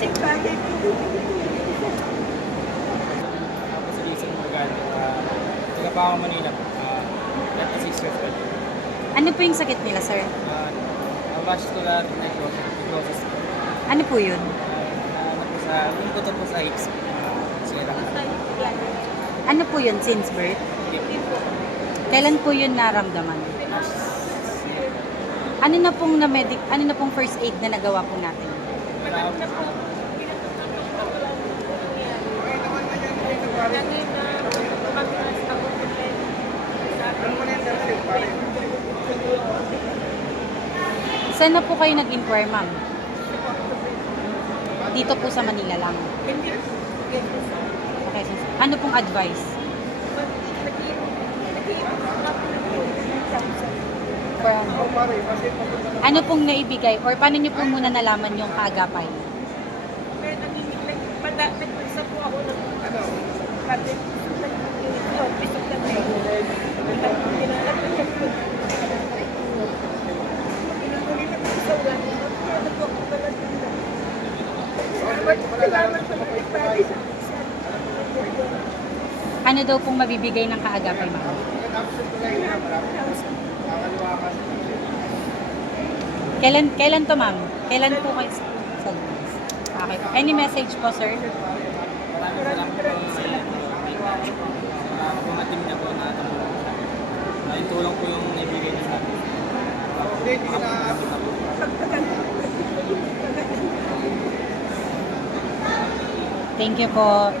Kasi Tapos sa Jason Morgan, taga pa ako Manila, 36 years old. ano po yung sakit nila, sir? Vascular necrosis. Ano po yun? Ano po sa, yung buto po sa hips. Sira. Ano po yun since birth? Kailan po yun naramdaman? Ano na pong first aid na nagawa po natin? Saan na po kayo nag-inquire, ma'am? Dito po sa Manila lang. Okay, so, ano pong advice? Ano pong naibigay or paano nyo po muna nalaman yung kaagapay? Nag-isa po ako ng Ano daw pong mabibigay ng kaagapay, ma'am? Kailan to, ma'am? Kailan po kayo sa Okay po. Any message po, sir? Maraming salamat po sa mga team niya po na tumulong sa akin. Yung tulong po yung naibigay niya sa akin. Thank you po.